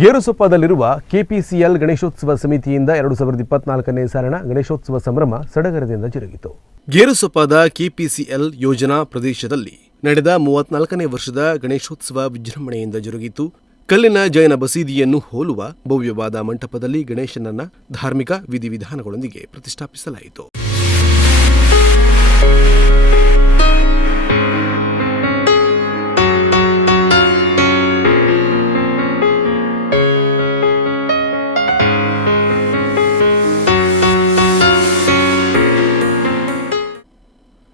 ಗೇರುಸೊಪ್ಪದಲ್ಲಿರುವ KPCL Ganeshotsav ಸಮಿತಿಯಿಂದ ಎರಡು ಸಾವಿರದ ಇಪ್ಪತ್ನಾಲ್ಕನೇ ಸಾಲಿನ ಗಣೇಶೋತ್ಸವ ಸಂಭ್ರಮ ಸಡಗರದಿಂದ ಜರುಗಿತು. ಗೇರುಸೊಪ್ಪದ ಕೆಪಿಸಿಎಲ್ ಯೋಜನಾ ಪ್ರದೇಶದಲ್ಲಿ ನಡೆದ ಮೂವತ್ನಾಲ್ಕನೇ ವರ್ಷದ ಗಣೇಶೋತ್ಸವ ವಿಜೃಂಭಣೆಯಿಂದ ಜರುಗಿತು. ಕಲ್ಲಿನ ಜೈನ ಬಸೀದಿಯನ್ನು ಹೋಲುವ ಭವ್ಯವಾದ ಮಂಟಪದಲ್ಲಿ ಗಣೇಶನನ್ನ ಧಾರ್ಮಿಕ ವಿಧಿವಿಧಾನಗಳೊಂದಿಗೆ ಪ್ರತಿಷ್ಠಾಪಿಸಲಾಯಿತು.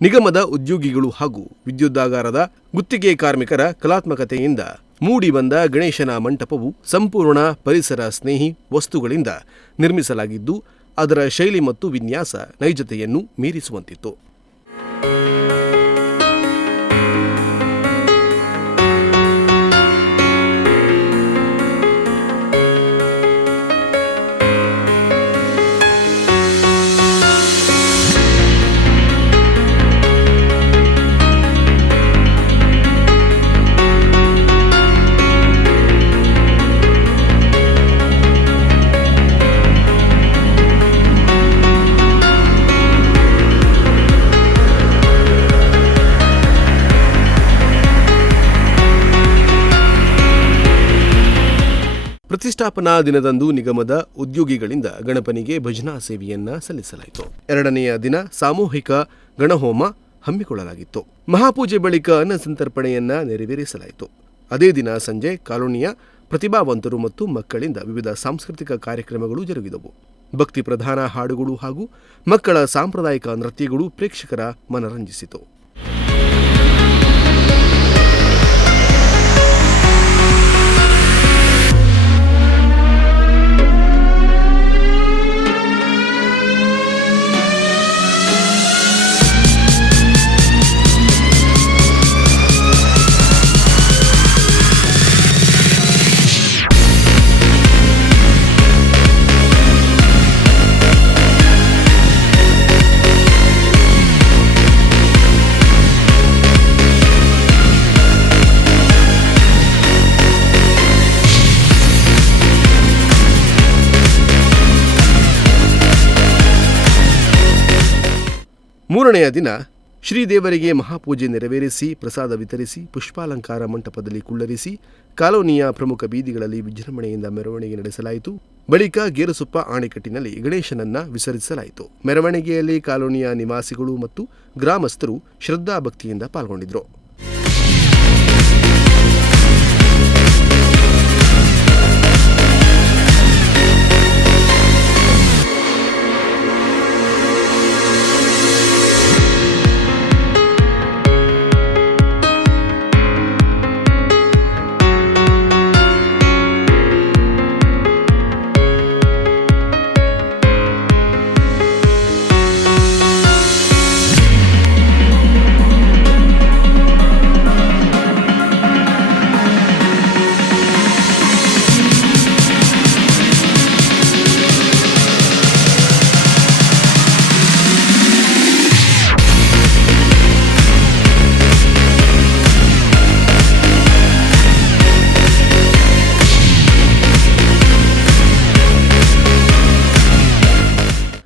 ನಿಗಮದ ಉದ್ಯೋಗಿಗಳು ಹಾಗೂ ವಿದ್ಯುದ್ದಾಗಾರದ ಗುತ್ತಿಗೆ ಕಾರ್ಮಿಕರ ಕಲಾತ್ಮಕತೆಯಿಂದ ಮೂಡಿ ಬಂದ ಗಣೇಶನ ಮಂಟಪವು ಸಂಪೂರ್ಣ ಪರಿಸರ ಸ್ನೇಹಿ ವಸ್ತುಗಳಿಂದ ನಿರ್ಮಿಸಲಾಗಿದ್ದು, ಅದರ ಶೈಲಿ ಮತ್ತು ವಿನ್ಯಾಸ ನೈಜತೆಯನ್ನು ಮೀರಿಸುವಂತಿತ್ತು. ಪ್ರತಿಷ್ಠಾಪನಾ ದಿನದಂದು ನಿಗಮದ ಉದ್ಯೋಗಿಗಳಿಂದ ಗಣಪನಿಗೆ ಭಜನಾ ಸೇವೆಯನ್ನ ಸಲ್ಲಿಸಲಾಯಿತು. ಎರಡನೆಯ ದಿನ ಸಾಮೂಹಿಕ ಗಣಹೋಮ ಹಮ್ಮಿಕೊಳ್ಳಲಾಗಿತ್ತು. ಮಹಾಪೂಜೆ ಬಳಿಕ ಅನ್ನ ಸಂತರ್ಪಣೆಯನ್ನ ನೆರವೇರಿಸಲಾಯಿತು. ಅದೇ ದಿನ ಸಂಜೆ ಕಾಲೋನಿಯ ಪ್ರತಿಭಾವಂತರು ಮತ್ತು ಮಕ್ಕಳಿಂದ ವಿವಿಧ ಸಾಂಸ್ಕೃತಿಕ ಕಾರ್ಯಕ್ರಮಗಳು ಜರುಗಿದವು. ಭಕ್ತಿ ಪ್ರಧಾನ ಹಾಡುಗಳು ಹಾಗೂ ಮಕ್ಕಳ ಸಾಂಪ್ರದಾಯಿಕ ನೃತ್ಯಗಳು ಪ್ರೇಕ್ಷಕರ ಮನರಂಜಿಸಿತು. ಮೂರನೆಯ ದಿನ ಶ್ರೀದೇವರಿಗೆ ಮಹಾಪೂಜೆ ನೆರವೇರಿಸಿ, ಪ್ರಸಾದ ವಿತರಿಸಿ, ಪುಷ್ಪಾಲಂಕಾರ ಮಂಟಪದಲ್ಲಿ ಕುಳ್ಳರಿಸಿ, ಕಾಲೋನಿಯ ಪ್ರಮುಖ ಬೀದಿಗಳಲ್ಲಿ ವಿಜೃಂಭಣೆಯಿಂದ ಮೆರವಣಿಗೆ ನಡೆಸಲಾಯಿತು. ಬಳಿಕ ಗೇರುಸುಪ್ಪ ಆಣೆಕಟ್ಟಿನಲ್ಲಿ ಗಣೇಶನನ್ನ ವಿಸರ್ಜಿಸಲಾಯಿತು. ಮೆರವಣಿಗೆಯಲ್ಲಿ ಕಾಲೋನಿಯ ನಿವಾಸಿಗಳು ಮತ್ತು ಗ್ರಾಮಸ್ಥರು ಶ್ರದ್ಧಾಭಕ್ತಿಯಿಂದ ಪಾಲ್ಗೊಂಡಿದ್ದರು